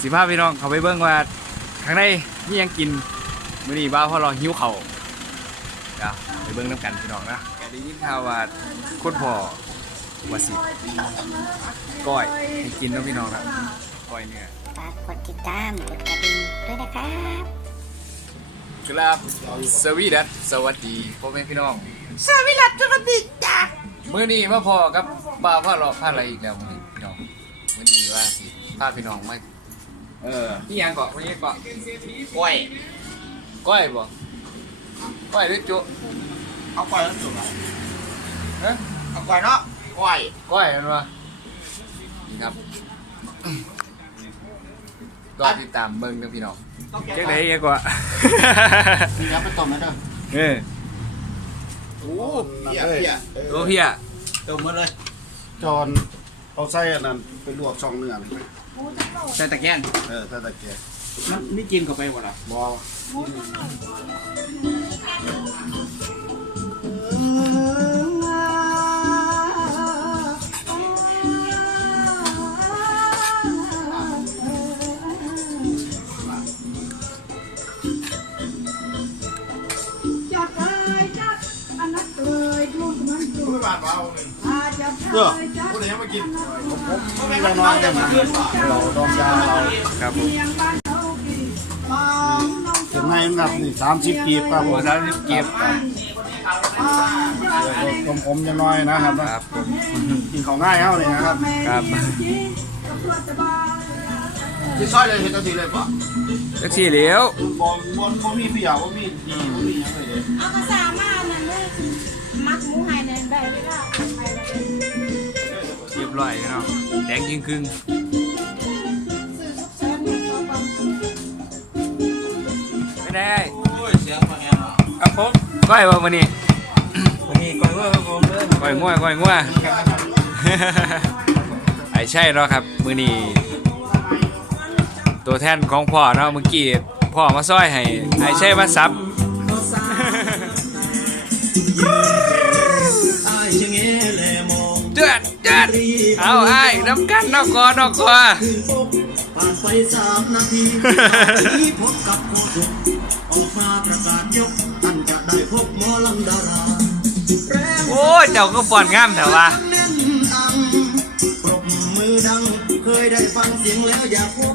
สิพาพี่น้องเขาไปเบิ่งว่าข้างในมีหยังกินมื้อนี้บ้าวเพอเราหิวเขาวเดี๋ยวไปเบิ่งน้ำกันพี่น้องนะแกได้ยินข่าวว่าคุณพ่อว่าสิก้อยให้กินเนาะพี่น้องนะก้อยเนื้อฝากกดติดตามกดกระดิ่งด้วยนะครับครับสวีดัสสวัสดีพ่อแม่พี่น้องสวัสดีสวัสดีจ้ามื้อนี้มาพอกับบ้าวพ่อเราพาอะไรอีกแล้วมื้อนี้พี่น้องมื้อนี้ว่าสิพาพี่น้องมา เออนี่ยังเกาะวันนี้เกาะก้อยก้อยบ่ก้อยหรือจุเอาก่อยแล้วจุดฮะเอาก่อยเนาะก่อยก้อยมันวะนี่ครับก็ติดตามเบิ่งนะพี่น้องเจ๊ไหนเงี้ยกว่ามีครับไปต้มนะเด้อเออโอ้เพี้ยเพี้ยโหเพียต้มมาเลยจอนเอาไส้อันนั้นไปลวกช่องเนื้อนี่ ใส่ตะแกรงเออถ้าตะเกียบมันนี่กินเข้าไปหมดอะบอจัดเลยจัดอันนั้นเลยดูมันดู ไม่บาดเบาหนึ่งอ เด้อจัดคนไหนมากินไม่ได้น้อยกันนะเราดองยาเราครับผมเพียงบ้านเขาดีบ้านน้องเป็นไงครับนี่สามสิบกีบครับผโอ้มสามสิบเก็บผมผมจะน้อยนะครับครับผมกินของง่ายเขาเลยนะครับครับที่ซอยเลยเห็นตัวทีเลยป่ะแท็กซี่เหลียวบอลบอลบอลมีเปียกบอลมีดีบอลมีอะไรเลยเอากระสามานั่นเลย มัดหมูไฮในได้ไม่ได้ไปเลยเรียบร้อยพี่น้องแดงยิงครึ่งแสนนี่เขาบังไม่ได้โอ้ยเสียงมาแห้ครับผมก้อยว่าวันนี้วันนี้ก่อยว่าผมเลยก้อยง่วก้อยง่วไอ้ใช่เนาะครับมือนี้ตัวแทนของพ่อเนาะเมื่อกี้พ่อมาซ้อยให้ไอ้ใช่มาซับเเดือดเอาไอ้น้ำกันนอกกอนอกกอผ่านไปสามนาทีที่พบกับโคตกออกมาประกาศยกท่านจะได้พบหมอลำดาราแรงโอ้ยเจ้าก็ฟอนงามแต่ว่าแน่นอังปรบมือดังเคยได้ฟังเสียงแล้วอยากพบ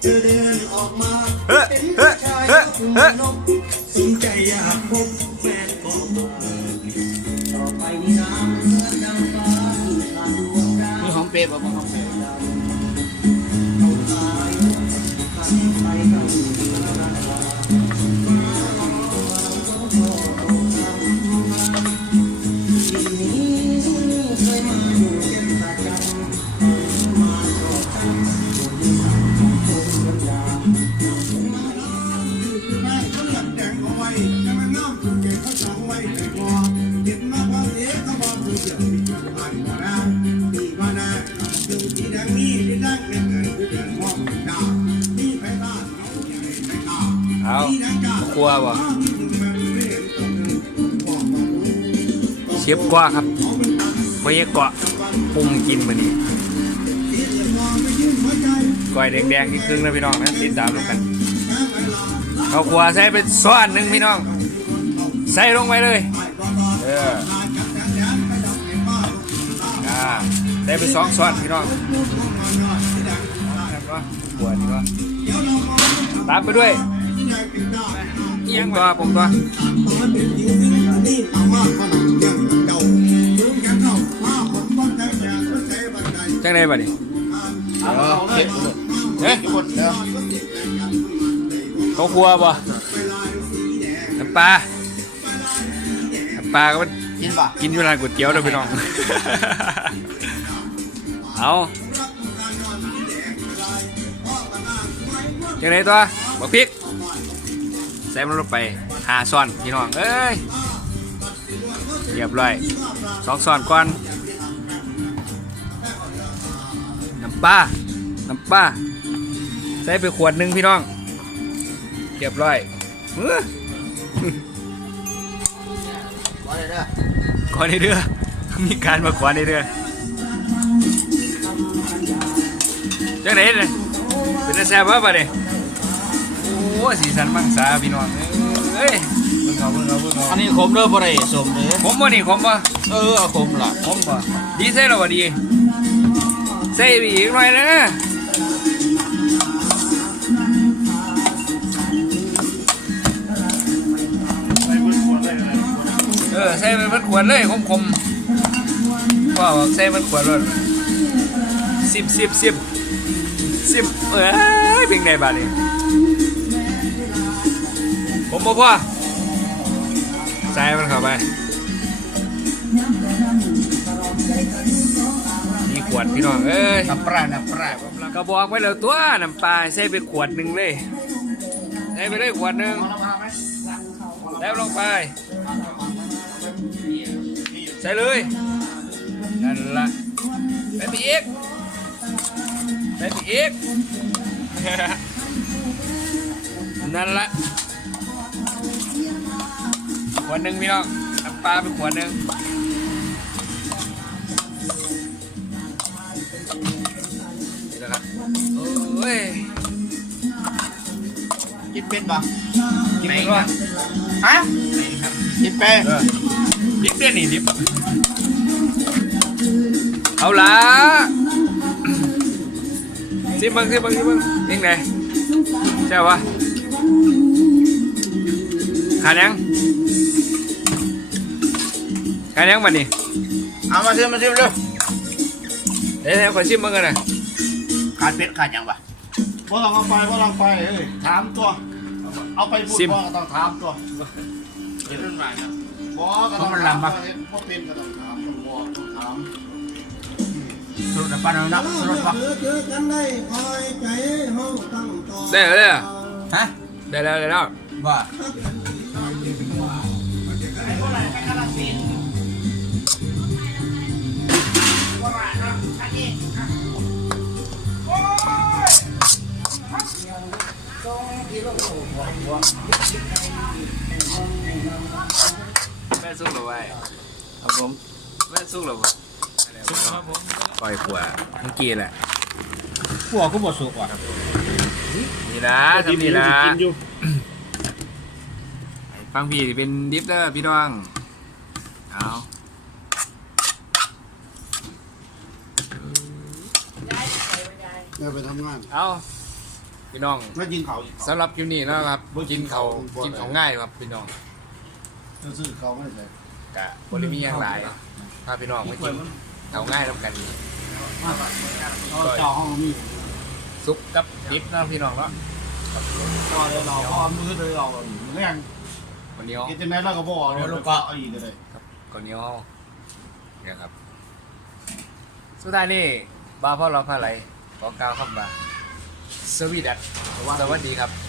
เธอเดินออกมาเฮ้ยเป็นเฮ้ผู้ยชายเฮ้ยคุมเฮ้ยนกสนใจอยากพบาวนี่ กลัวบ่เชฟกว่าครับไม่ใช่เกาะปรุงกินมานี่ก้อยแดงๆที่ครึ่งนะพี่น้องนะติดตามกันเอาขัวใส่ไปซ้อนหนึ่งพี่น้อง ใส่ลงไปเลยเอออ่าใส่ไปสองซ้อนพี่น้องปวดนี่ก็ตามไปด้วย ยังตัวผมตัวจังได้บัดนี้เฮ้ยเขาครัวบ่น้ำปลาน้ำปลาก็มันกินป่ะกินอยู่ร้านก๋วยเตี๋ยวเด้อพี่น้อง เอาจังไดตัวบักพริก ส่มันลงไปหาซ้อนพี่น้องเอ้ยเรียบร้อยสองซ้อนก่อนน้ำปลาน้ำปลาใส่ไปขวดหนึ่งพี่น้องเรียบร้อยเออว่าอะไรเด้อขอในเรือมีการมาขอในเรือจังไหนเลยเป็นแซ่บบ่บัดนี้ โอ้สีสันมังสาพี่น้องเอ้ยเบิ่งเอาเบิ่งเอาเบิ่งเอาอันนี้ขมเด้อบ่ได้สมเด้อผมบ่นี่ผมบ่เออเอาขมล่ะผมบ่ดีใส่แล้วบ่ดีใส่ไปอีกหน่อยนะเออใส่ไปเพิ่นขวดเลยคมๆว่าบอกใส่เพิ่นขวดเลยสิบสิบสิบสิบเอ้ยเป็นไงบ้าดนี้ ผมบ่พอใส่มันเข้าไปมีขวดพี่น้องเอ้ยน้ำปลาน้ำปลาก็บอกไว้แล้วตัวน้ำปลาใส่ไปขวดหนึ่งเลยใส่ไปเลยขวดหนึ่งแล้วลงไป ใส่เลยนั่นละใส่ไปอีกใส่ไปอีกนั่นละ ขวดหนึ่งพี่น้องน้ำปลาไปขวดหนึ่งนี่นะครับโอ้ยกินเป็นบ่กินเป็นวะฮะกินเป็นเออดิบเด่นนี่ดิบอะเอาละซิบังซิบังซิบังยังไงใช่ปะ ขาดยังขาดยังบัดนี้เอามาซิมมาซิมเร็วเดี๋ยวเดี๋ยวขอชิมมันกันหน่อยขาดเป็ดขาดหยังบ่ว่าเราเอาไปว่าเราไปเฮ้ยถามตัว เอาไปพูดว่าก็ต้องถามตัวเดี๋ยวรุ่นใหม่นะบอกก็ต้องถามว่าเฮ็ดบ่เป็นก็ต้องถามต้องบอกต้องถามสรุปน้ำปลาเนาะสรุปบ่เจอกันได้คอยใจเฮาตั้งต่อได้แล้วได้แล้วฮะได้แล้วได้แล้วบ่ แม่สุกหรือไว้ครับผมแม่สุกหรือไว้สุกครับผมปล่อยขวเมื่อกี้แหละขัวก็บ่สุกว่ะนี่นะทำนี่นะฟังพี่เป็นดิฟเดอร์พี่น้องเอาเนี่ยไปทำงาน เอา พี่น้องแล้วยิงเขาอีกสำหรับคลิปนี้นะครับกินเขาวกินเขาวง่ายครับพี่น้องซื้อเขาไม่ใช่กะบริมีอย่างไรถ้าพี่น้องไม่กินเขาวง่ายแล้วกันเจ้าห้องมีซุปกับดิฟเนาะพี่น้องเนาะก็เลยเราก็มือเลยเราแรงวันนี้กินจังได๋เราก็บ่เอาแล้วก็เอาอีกก็ได้ก่อนนี้เอาเนี่ยครับ สุดท้ายนี่บาพ่อเราพาอะไรขอกล่าวคำว่า สวีดัสสวัสดีครับ